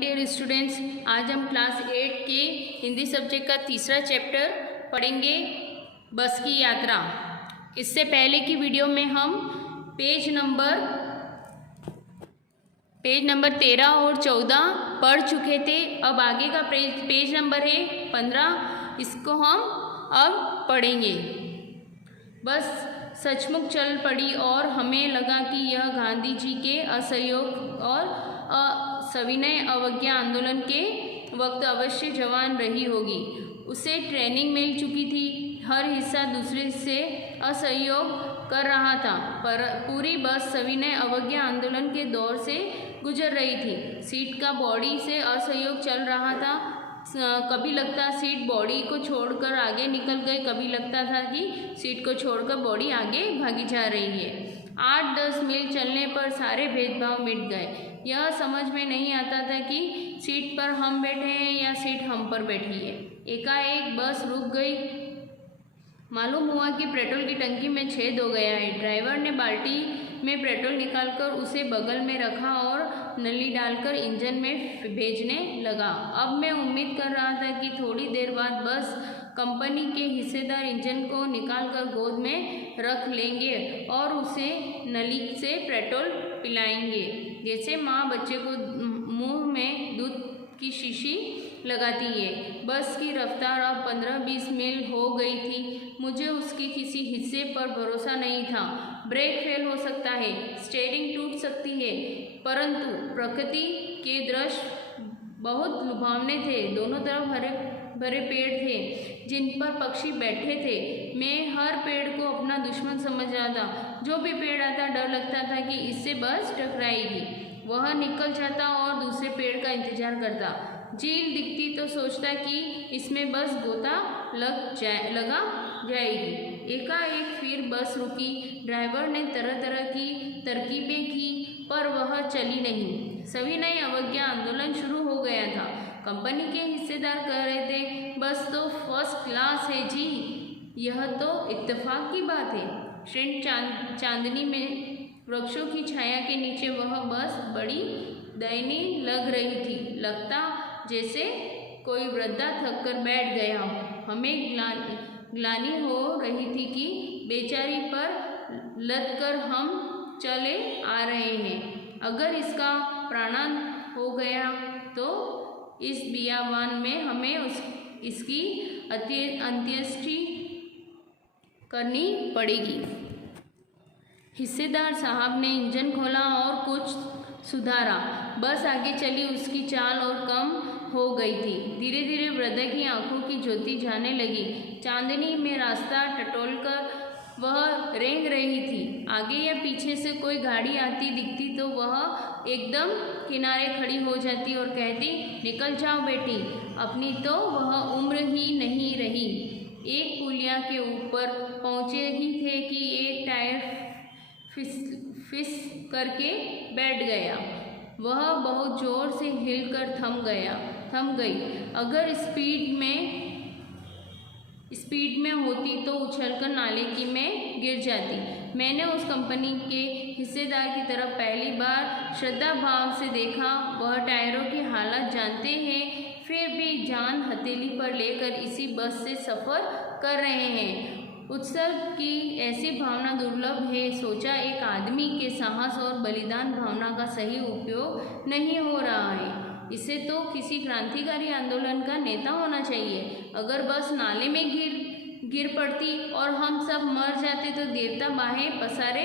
Dear students, आज हम class 8 के हिंदी सब्जेक्ट का तीसरा चैप्टर पढ़ेंगे, बस की यात्रा। इससे पहले की वीडियो में हम पेज नंबर 13 और 14 पढ़ चुके थे। अब आगे का पेज नंबर है 15, इसको हम अब पढ़ेंगे। बस सचमुच चल पड़ी और हमें लगा कि यह गांधी जी के असहयोग और सविनय अवज्ञा आंदोलन के वक्त अवश्य जवान रही होगी। उसे ट्रेनिंग मिल चुकी थी, हर हिस्सा दूसरे हिस्से असहयोग कर रहा था, पर पूरी बस सविनय अवज्ञा आंदोलन के दौर से गुजर रही थी। सीट का बॉडी से असहयोग चल रहा था। कभी लगता सीट बॉडी को छोड़कर आगे निकल गई, कभी लगता था कि सीट को छोड़कर बॉडी आगे भागी जा रही है। 8-10 मील चलने पर सारे भेदभाव मिट गए। यह समझ में नहीं आता था कि सीट पर हम बैठे हैं या सीट हम पर बैठी है। एकाएक बस रुक गई। मालूम हुआ कि पेट्रोल की टंकी में छेद हो गया है। ड्राइवर ने बाल्टी में पेट्रोल निकालकर उसे बगल में रखा और नली डालकर इंजन में भेजने लगा। अब मैं उम्मीद कर रहा था कि थोड़ी देर बाद बस कंपनी के हिस्सेदार इंजन को निकालकर गोद में रख लेंगे और उसे नली से पेट्रोल पिलाएंगे, जैसे माँ बच्चे को मुंह में दूध की शीशी लगाती है। बस की रफ्तार अब 15-20 मील हो गई थी। मुझे उसके किसी हिस्से पर भरोसा नहीं था। ब्रेक फेल हो सकता है, स्टीयरिंग टूट सकती है, परंतु प्रकृति के दृश्य बहुत लुभावने थे। दोनों तरफ हरे भरे पेड़ थे जिन पर पक्षी बैठे थे। मैं हर पेड़ को अपना दुश्मन समझ रहा था। जो भी पेड़ आता डर लगता था कि इससे बस टकराएगी। वह निकल जाता और दूसरे पेड़ का इंतजार करता। झील दिखती तो सोचता कि इसमें बस गोता लगा जाएगी। एकाएक फिर बस रुकी। ड्राइवर ने तरह तरह की तरकीबें की, पर वह चली नहीं। सविनय अवज्ञा आंदोलन शुरू हो गया था। कंपनी के हिस्सेदार कह रहे थे, बस तो फर्स्ट क्लास है जी, यह तो इत्तेफाक की बात है। श्रेण चांदनी में वृक्षों की छाया के नीचे वह बस बड़ी दयनीय लग रही थी। लगता जैसे कोई वृद्धा थक कर बैठ गया हो। हमें ग्लानि हो रही थी कि बेचारी पर लद कर हम चले आ रहे हैं। अगर इसका प्राणांत हो गया तो इस बियाबान में हमें इसकी अंत्येष्टि करनी पड़ेगी। हिस्सेदार साहब ने इंजन खोला और कुछ सुधारा। बस आगे चली। उसकी चाल और कम हो गई थी। धीरे धीरे वृद्धा की आंखों की ज्योति जाने लगी। चांदनी में रास्ता टटोलकर वह रेंग रही थी। आगे या पीछे से कोई गाड़ी आती दिखती तो वह एकदम किनारे खड़ी हो जाती और कहती, निकल जाओ बेटी, अपनी तो वह उम्र ही नहीं रही। एक पुलिया के ऊपर पहुँचे ही थे कि एक टायर फिस करके बैठ गया। वह बहुत जोर से हिलकर थम गई। अगर स्पीड में होती तो उछलकर नाले की में गिर जाती। मैंने उस कंपनी के हिस्सेदार की तरफ पहली बार श्रद्धा भाव से देखा। वह टायरों की हालत जानते हैं, फिर भी जान हथेली पर लेकर इसी बस से सफ़र कर रहे हैं। उत्सर्ग की ऐसी भावना दुर्लभ है। सोचा, एक आदमी के साहस और बलिदान भावना का सही उपयोग नहीं हो रहा है। इसे तो किसी क्रांतिकारी आंदोलन का नेता होना चाहिए। अगर बस नाले में गिर पड़ती और हम सब मर जाते तो देवता बाहें पसारे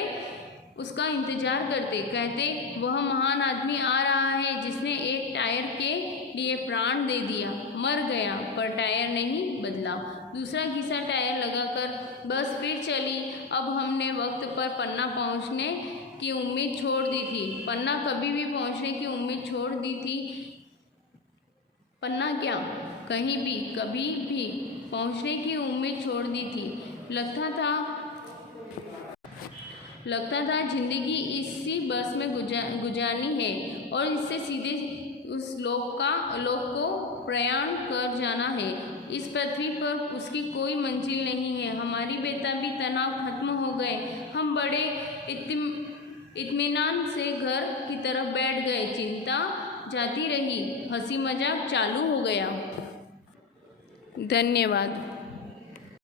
उसका इंतजार करते, कहते, वह महान आदमी आ रहा है जिसने एक टायर के लिए प्राण दे दिया, मर गया पर टायर नहीं बदला। दूसरा घिसा टायर लगाकर बस फिर चली। अब हमने वक्त पर पन्ना पहुंचने की उम्मीद छोड़ दी थी। पन्ना कभी भी पहुंचने की उम्मीद छोड़ दी थी। पन्ना क्या, कहीं भी कभी भी पहुंचने की उम्मीद छोड़ दी थी। लगता था जिंदगी इसी बस में गुजारनी है और इससे सीधे उस लोक को प्रयाण कर जाना है। इस पृथ्वी पर उसकी कोई मंजिल नहीं है। हमारी बेताबी तनाव खत्म हो गए। हम बड़े इत्मीनान से घर की तरफ बैठ गए। चिंता जाती रही, हंसी मजाक चालू हो गया। धन्यवाद।